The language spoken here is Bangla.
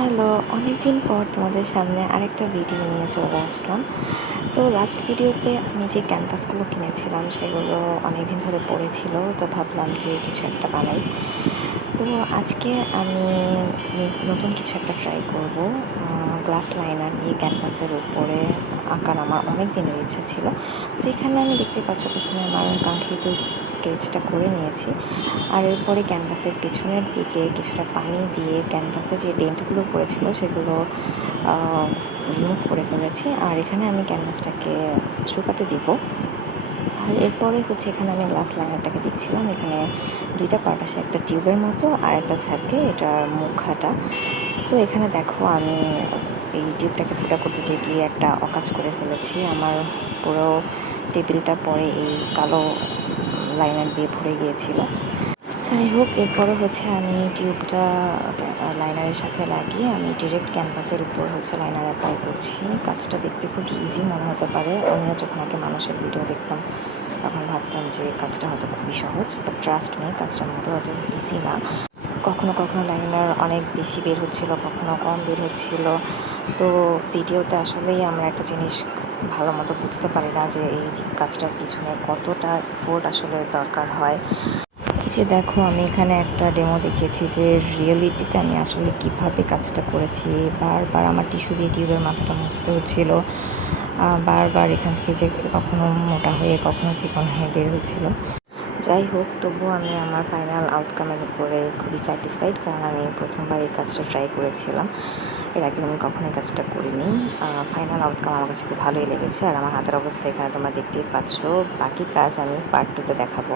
হ্যালো, অনেকদিন পর তোমাদের সামনে আরেকটা ভিডিও নিয়ে চলে আসলাম। তো লাস্ট ভিডিওতে আমি যে ক্যানভাসগুলো কিনেছিলাম সেগুলো অনেকদিন ধরে পড়েছিল, তো ভাবলাম যে কিছু একটা বানাই। তো আজকে আমি নতুন কিছু একটা ট্রাই করব। গ্লাস লাইনার দিয়ে ক্যানভাসের উপরে আঁকার আমার অনেক দিনের ইচ্ছে ছিল। তো এখানে আমি দেখতে পাচ্ছ প্রথমে আমার কাঙ্ক্ষিত স্কেচটা করে নিয়েছি, আর এরপরে ক্যানভাসের পেছনের দিকে কিছুটা পানি দিয়ে ক্যানভাসে যে ডেন্টগুলো পড়েছিল সেগুলো রিমুভ করে ফেলেছি। আর এখানে আমি ক্যানভাসটাকে শুকাতে দিব। আর এরপরে হচ্ছে এখানে আমি গ্লাস লাইনারটাকে দেখছিলাম, এখানে দুইটা পার্ট আসে, একটা টিউবের মতো আর একটা থাকে এটার মুখাটা। তো এখানে দেখো আমি এই টিউবটাকে ফুটা করতে যেয়ে গিয়ে একটা অকাজ করে ফেলেছি। আমার পুরো টেবিলটা পরে এই কালো লাইনার দিয়ে ভরে গিয়েছিল। যাই হোক, এরপরে হচ্ছে আমি টিউবটা লাইনারের সাথে লাগিয়ে আমি ডিরেক্ট ক্যানভাসের উপর হচ্ছে লাইনার অ্যাপ্লাই করছি। কাজটা দেখতে খুব ইজি মনে হতে পারে, আমিও যখন আগে মানুষের ভিডিও দেখতাম তখন ভাবতাম যে কাজটা হয়তো খুবই সহজ, বাট ট্রাস্ট মি, কাজটা মোটেও অত ইজি না। কখনো কখনো লাইনার অনেক বেশি বের হচ্ছিল, কখনো কম বের হচ্ছিল। তো ভিডিওতে আসলেই আমরা একটা জিনিস ভালো মতো বুঝতে পারি না যে এই যে কাজটার পিছনে কতটা এফোর্ট আসলে দরকার হয়। এই যে দেখো, আমি এখানে একটা ডেমো দেখিয়েছি যে রিয়েলিটিতে আমি আসলে কিভাবে কাজটা করেছি। বারবার আমার টিস্যু দিয়ে টিউবের মাথাটা মুছতে হচ্ছিল, বারবার এখান থেকে যে কখনো মোটা হয়ে কখনো চিকন হয়ে বের হয়েছিল। যাই হোক, তবুও আমি আমার ফাইনাল আউটকামের উপরে খুবই স্যাটিসফাইড, কারণ আমি প্রথমবার এই কাজটা ট্রাই করেছিলাম। এর আগে আমি কখনোই কাজটা করিনি। ফাইনাল আউটকাম আমার কাছে খুব ভালোই লেগেছে। আর আমার হাতের অবস্থা এখানে তোমরা দেখতেই পাচ্ছ। বাকি কাজ আমি পার্ট 2-তে দেখাবো।